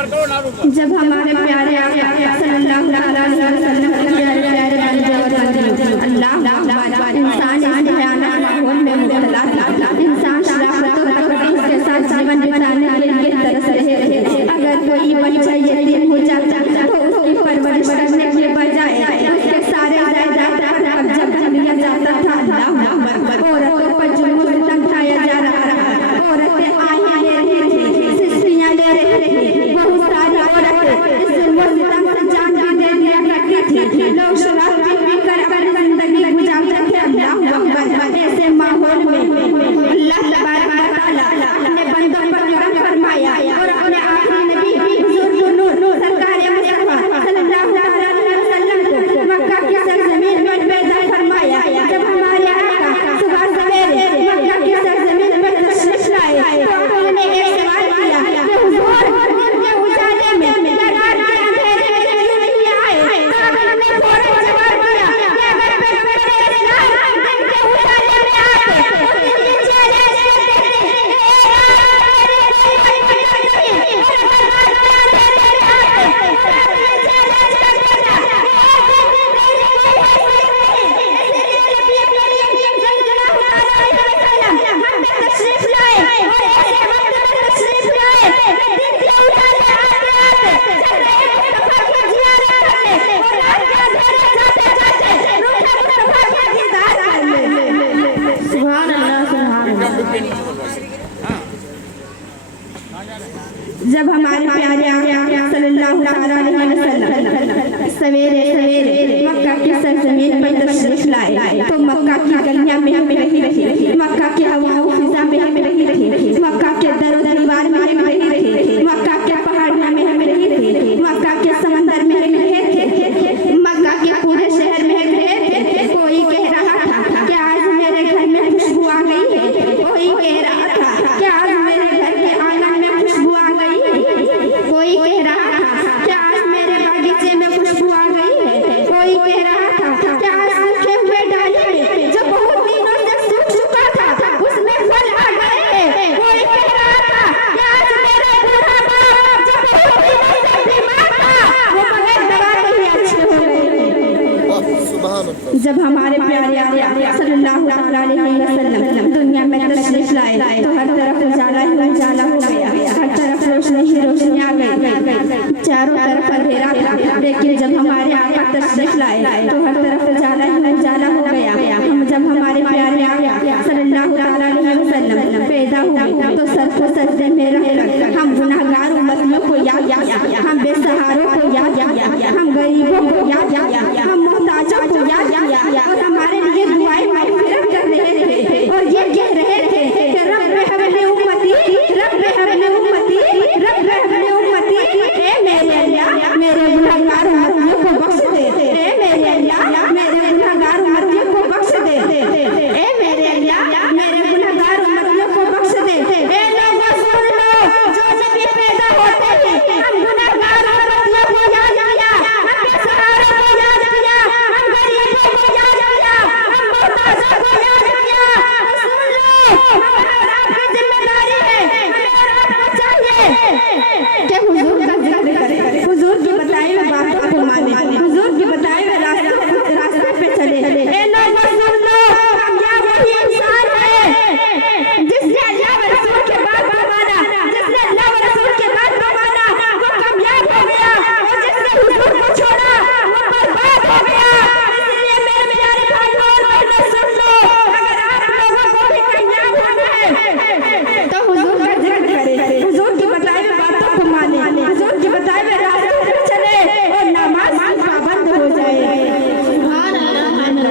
जब हमारे प्यारे आका सल्लल्लाहु अलैहि वसल्लम अल्लाह इंसान इस भयानक माहौल में मुब्तला था। इंसान शराफत और तकलीफ के साथ जीवन बिताने के लिए तरस रहे थे। अगर कोई बच्चा यतीम हो जाता तो उसकी परवरिश करने के बजाय उसके सारे जायदाद पर कब्जा कर लिया जाता था। अल्लाह अकबर। औरतों पर जुल्म सितम ढाया जा रहा था। औरतें आही ले रही थी, सिस्टियां ले रही थी। बहुत सारी औरतें इस जुल्म सितम से जान भी दे दिया करती थी। लोग शराब पी कर अपनी जिंदगी गुजारते थे। अल्लाह अकबर। ऐसे माहौल में अल्लाह तबारक व तआला अपने बंदों पर रहम फरमाया और अपने आखिरी नबी हुजूर नूर सरकार मुस्तफा सल्लल्लाहु अलैहि वसल्लम को मक्का की सरजमीन पर पैदा फरमाया। जब हमारे आका सुबह सवेरे मक्का की सरजमीन पर तशरीफ लाए तो उन्होंने एक सवाल किया कि हुजूर दिन के उजाले में या रात के अंधेरे में क्यों नहीं आए? तो उन्होंने फौरन जवाब दिया कि अगर पैगंबर इस्लाम दिन के उजाले में आते तो ये चैलेंज जब हमारे प्यारे आका सल्लल्लाहु अलैहि वसल्लम सवेरे सवेरे मक्का की सरजमीन पर तशरीफ लाए तो मक्का की गलियां में हम रही रही, मक्का की हवाओं फिजा में हम रही रही, मक्का के दर दीवार में हम रही रही, मक्का के पहाड़ियों में हम रही रही, मक्का के समंदर में हम रहे थे, मक्का के पूरे शहर में हम रहे थे। कोई कह रहा था कि आज मेरे घर में खुशबू आ गई है, कोई कह रहा था कि आज मेरे घर के आंगन में खुशबू आ गई है, कोई कह रहा था कि आज मेरे बागीचे में खुशबू आ गई है, कोई कह रहा था कि आज सूखे हुए डाली में जो बहुत दिनों से सूख चुका था उसमें फल आ गए हैं, कोई कह रहा था कि आज मेरा बूढ़ा बाप जो बहुत दिनों से बीमार था वो बगैर दवा के ही अच्छे हो गए। सुभान अल्लाह। जब हमारे प्यारे आका सल्लल्लाहु अलैहि वसल्लम दुनिया में तशरीफ लाए तो हर तरफ उजाला ही उजाला हो गया, हर तरफ रोशनी ही रोशनी आ गई, चारों तरफ अंधेरा था। लेकिन जब हमारे आका तशरीफ लाए तो हर तरफ उजाला ही उजाला हो गया। हम जब हमारे प्यारे आका सल्लल्लाहु अलैहि वसल्लम पैदा हुए तो सर को सजदे में रख